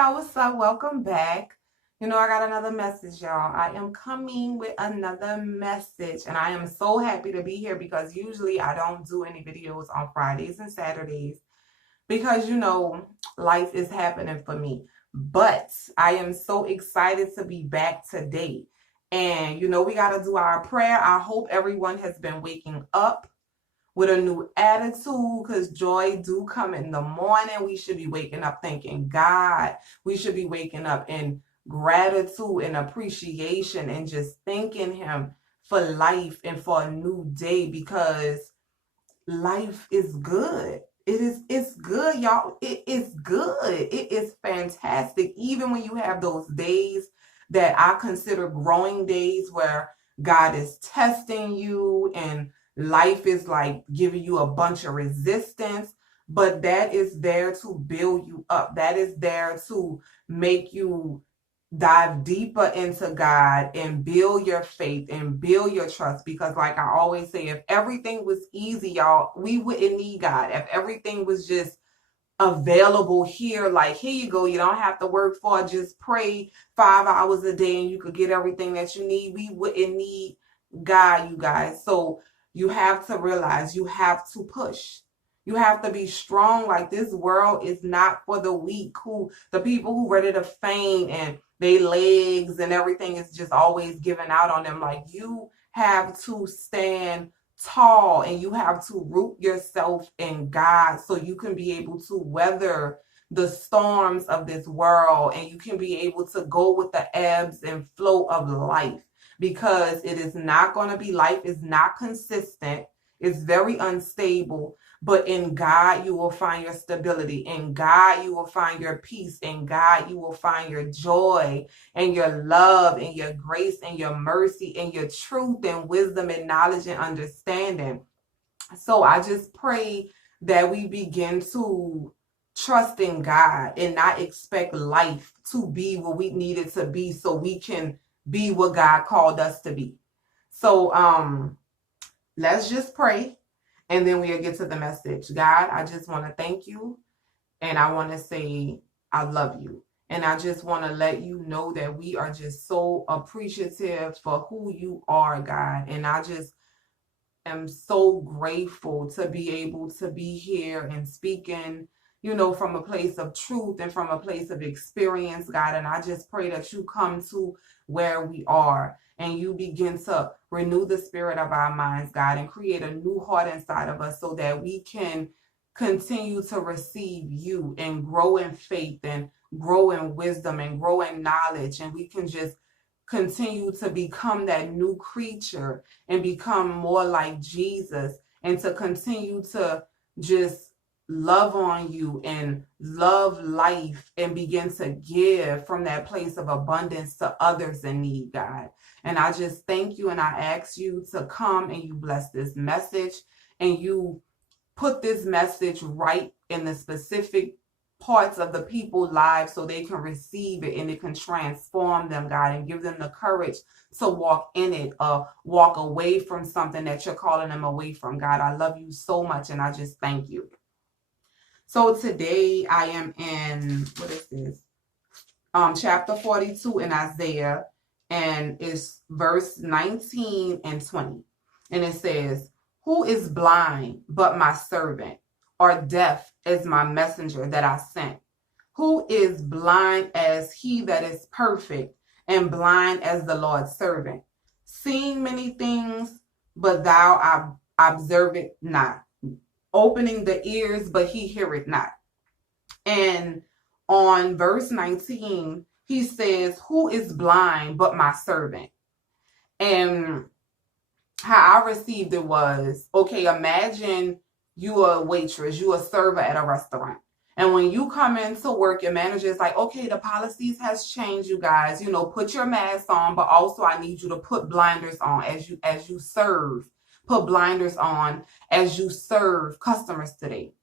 y'all, what's up? Welcome back. I got another message, y'all. I am coming with another message, and I am so happy to be here because usually I don't do any videos on Fridays and Saturdays because, life is happening for me. But I am so excited to be back today. And, we got to do our prayer. I hope everyone has been waking up with a new attitude, because joy do come in the morning. We should be waking up thanking God. We should be waking up in gratitude and appreciation and just thanking him for life and for a new day, because life is good. It's good, y'all. It is good. It is fantastic. Even when you have those days that I consider growing days where God is testing you and life is like giving you a bunch of resistance, but that is there to build you up. That is there to make you dive deeper into God and build your faith and build your trust. Because like I always say, if everything was easy, y'all, we wouldn't need God. If everything was just available here, like here you go, you don't have to work for it, just pray 5 hours a day and you could get everything that you need, we wouldn't need God, you guys. So you have to realize you have to push. You have to be strong. Like, this world is not for the weak, the people who ready to faint and they legs and everything is just always giving out on them. Like, you have to stand tall and you have to root yourself in God so you can be able to weather the storms of this world, and you can be able to go with the ebbs and flow of life, because it is not going to be, life is not consistent. It's very unstable. But in God, you will find your stability. In God, you will find your peace. In God, you will find your joy and your love and your grace and your mercy and your truth and wisdom and knowledge and understanding. So I just pray that we begin to trust in God and not expect life to be what we need it to be so we can be what God called us to be. So let's just pray. And then we'll get to the message. God, I just want to thank you. And I want to say, I love you. And I just want to let you know that we are just so appreciative for who you are, God. And I just am so grateful to be able to be here and speaking, from a place of truth and from a place of experience, God. And I just pray that you come to where we are and you begin to renew the spirit of our minds, God, and create a new heart inside of us so that we can continue to receive you and grow in faith and grow in wisdom and grow in knowledge. And we can just continue to become that new creature and become more like Jesus, and to continue to just love on you and love life and begin to give from that place of abundance to others in need, God. And I just thank you and I ask you to come and you bless this message and you put this message right in the specific parts of the people's lives so they can receive it and it can transform them, God, and give them the courage to walk in it or walk away from something that you're calling them away from, God. I love you so much and I just thank you. So today I am in, what is this? Chapter 42 in Isaiah, and it's verse 19 and 20. And it says, "Who is blind but my servant, or deaf as my messenger that I sent? Who is blind as he that is perfect, and blind as the Lord's servant? Seeing many things, but thou observe it not. Opening the ears, but he heareth not." And on verse 19, he says, "Who is blind but my servant?" And how I received it was, okay, imagine you are a waitress, you a server at a restaurant. And when you come into work, your manager is like, okay, the policies has changed, you guys, put your mask on, but also I need you to put blinders on as you serve. Put blinders on as you serve customers today.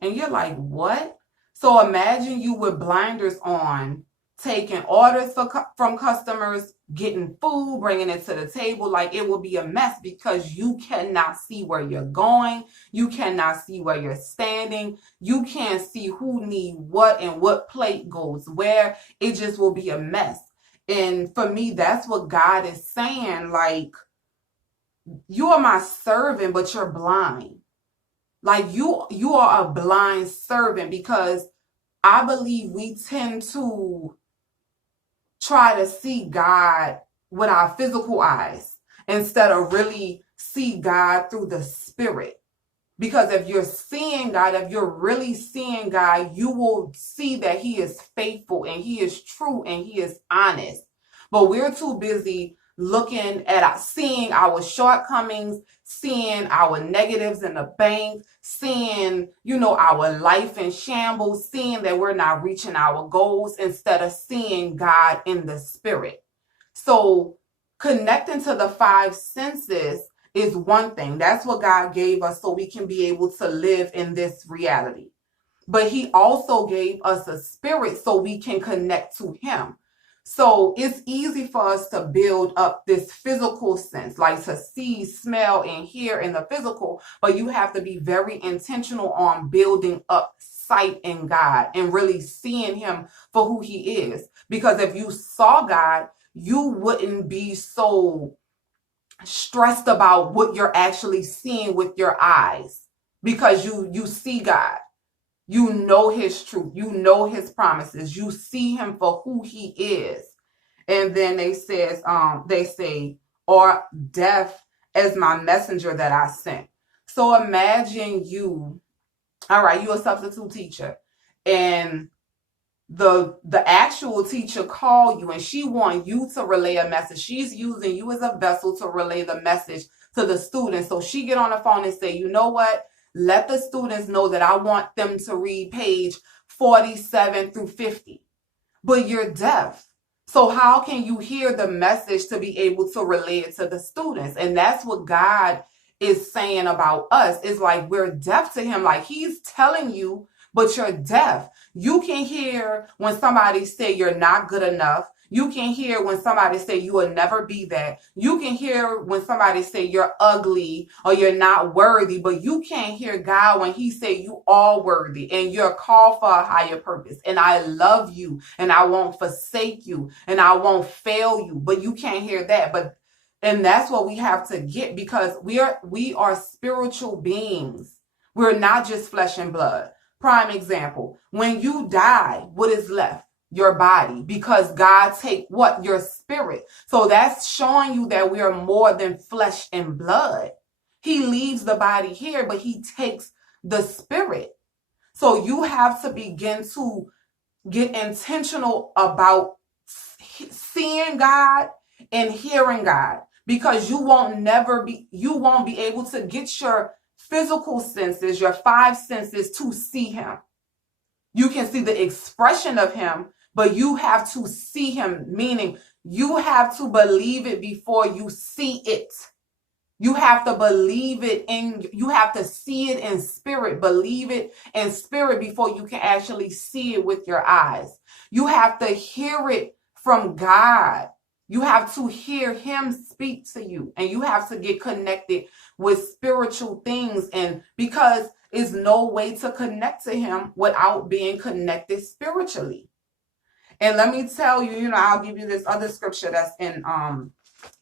And you're like, what? So imagine you with blinders on taking orders from customers, getting food, bringing it to the table. Like, it will be a mess because you cannot see where you're going. You cannot see where you're standing. You can't see who need what and what plate goes where. It just will be a mess. And for me, that's what God is saying. Like, you are my servant, but you're blind. Like, you are a blind servant, because I believe we tend to try to see God with our physical eyes instead of really see God through the spirit. Because if you're seeing God, if you're really seeing God, you will see that he is faithful and he is true and he is honest. But we're too busy looking at seeing our shortcomings, seeing our negatives in the bank, seeing, our life in shambles, seeing that we're not reaching our goals instead of seeing God in the spirit. So connecting to the five senses is one thing. That's what God gave us so we can be able to live in this reality. But he also gave us a spirit so we can connect to him. So it's easy for us to build up this physical sense, like to see, smell, and hear in the physical, but you have to be very intentional on building up sight in God and really seeing him for who he is. Because if you saw God, you wouldn't be so stressed about what you're actually seeing with your eyes, because you see God. You know his truth. You know his promises. You see him for who he is. And then they say, or deaf as my messenger that I sent. So imagine you a substitute teacher, and the actual teacher call you and she want you to relay a message. She's using you as a vessel to relay the message to the students. So she get on the phone and say, you know what? Let the students know that I want them to read page 47 through 50. But you're deaf. So how can you hear the message to be able to relay it to the students? And that's what God is saying about us. It's like we're deaf to him. Like, he's telling you, but you're deaf. You can hear when somebody say you're not good enough. You can hear when somebody say you will never be that. You can hear when somebody say you're ugly or you're not worthy, but you can't hear God when he say you are worthy and you're called for a higher purpose. And I love you and I won't forsake you and I won't fail you, but you can't hear that. And that's what we have to get, because we are spiritual beings. We're not just flesh and blood. Prime example, when you die, what is left? Your body, because God take what? Your spirit. So that's showing you that we are more than flesh and blood. He leaves the body here, but he takes the spirit. So you have to begin to get intentional about seeing God and hearing God, because you won't be able to get your physical senses, your five senses, to see him. You can see the expression of him, but you have to see him, meaning you have to believe it before you see it. You have to believe it you have to see it in spirit, believe it in spirit before you can actually see it with your eyes. You have to hear it from God. You have to hear him speak to you, and you have to get connected with spiritual things. And because there's no way to connect to him without being connected spiritually. And let me tell you, I'll give you this other scripture that's in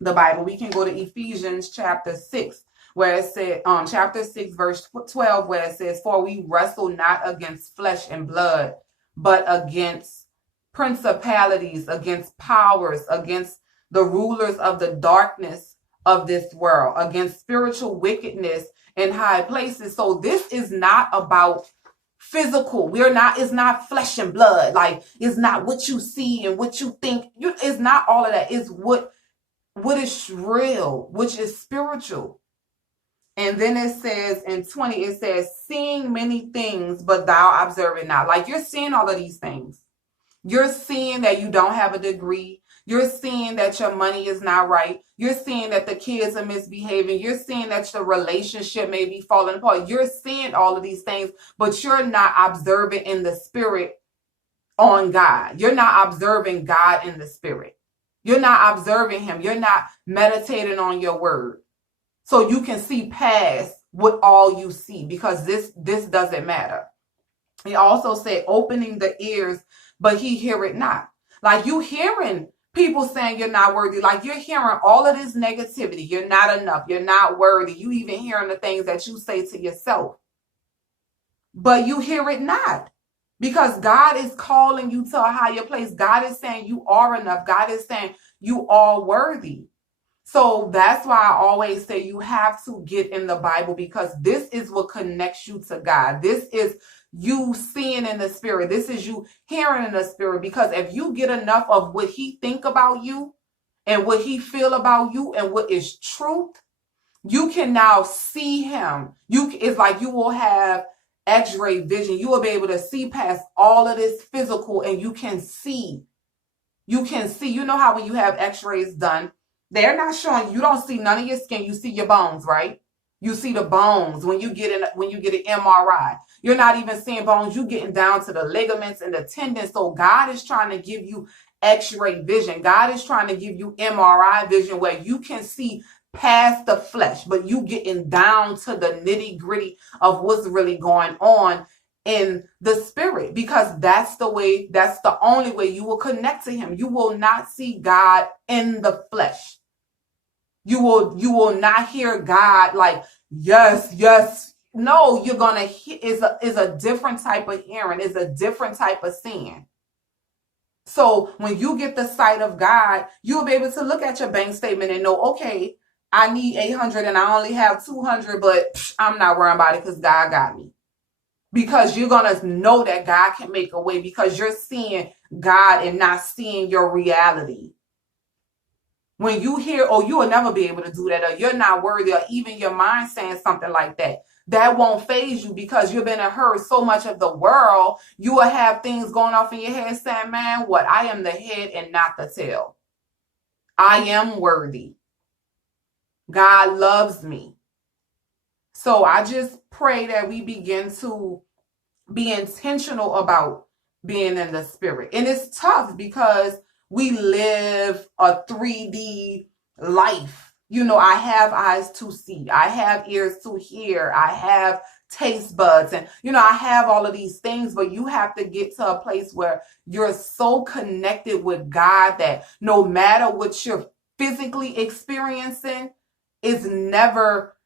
the Bible. We can go to Ephesians chapter 6, where it said, chapter 6, verse 12, where it says, for we wrestle not against flesh and blood, but against principalities, against powers, against the rulers of the darkness of this world, against spiritual wickedness in high places. So this is not about physical. It's not flesh and blood. Like, it's not what you see and what you think. It's not all of that. It's what is real, which is spiritual. And then it says in 20, it says, seeing many things, but thou observe it not. Like, you're seeing all of these things. You're seeing that you don't have a degree. You're seeing that your money is not right. You're seeing that the kids are misbehaving. You're seeing that the relationship may be falling apart. You're seeing all of these things, but you're not observant in the spirit on God. You're not observing God in the spirit. You're not observing him. You're not meditating on your word. So you can see past what all you see, because this doesn't matter. He also said, opening the ears, but he hear it not. Like, you hearing people saying you're not worthy. Like, you're hearing all of this negativity. You're not enough. You're not worthy. You even hearing the things that you say to yourself. But you hear it not. Because God is calling you to a higher place. God is saying you are enough. God is saying you are worthy. So that's why I always say you have to get in the Bible, because this is what connects you to God. This is you seeing in the spirit. This is you hearing in the spirit. Because if you get enough of what he think about you and what he feel about you and what is truth, you can now see him. It's like you will have X-ray vision. You will be able to see past all of this physical, and you can see. You can see. You know how when you have X-rays done, they're not showing, you don't see none of your skin. You see your bones, right? You see the bones when you get an MRI. You're not even seeing bones. You're getting down to the ligaments and the tendons. So God is trying to give you X-ray vision. God is trying to give you MRI vision, where you can see past the flesh, but you getting down to the nitty-gritty of what's really going on in the spirit, because that's the only way you will connect to him. You will not see God in the flesh. You will not hear God like, yes, yes. No, you're gonna hear is a different type of hearing, is a different type of seeing. So when you get the sight of God, you'll be able to look at your bank statement and know, okay, I need 800 and I only have 200, but I'm not worrying about it because God got me. Because you're going to know that God can make a way, because you're seeing God and not seeing your reality. When you hear, oh, you will never be able to do that, or you're not worthy, or even your mind saying something like that, that won't faze you, because you've been heard so much of the world. You will have things going off in your head saying, man, what? I am the head and not the tail. I am worthy. God loves me. So I just pray that we begin to be intentional about being in the spirit. And it's tough because we live a 3D life. You know, I have eyes to see. I have ears to hear. I have taste buds. And, you know, I have all of these things, but you have to get to a place where you're so connected with God that no matter what you're physically experiencing, is never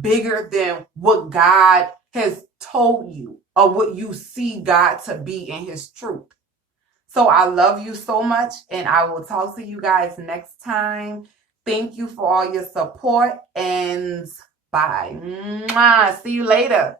bigger than what God has told you, or what you see God to be in his truth. So I love you so much, and I will talk to you guys next time. Thank you for all your support, and bye. Mwah. See you later.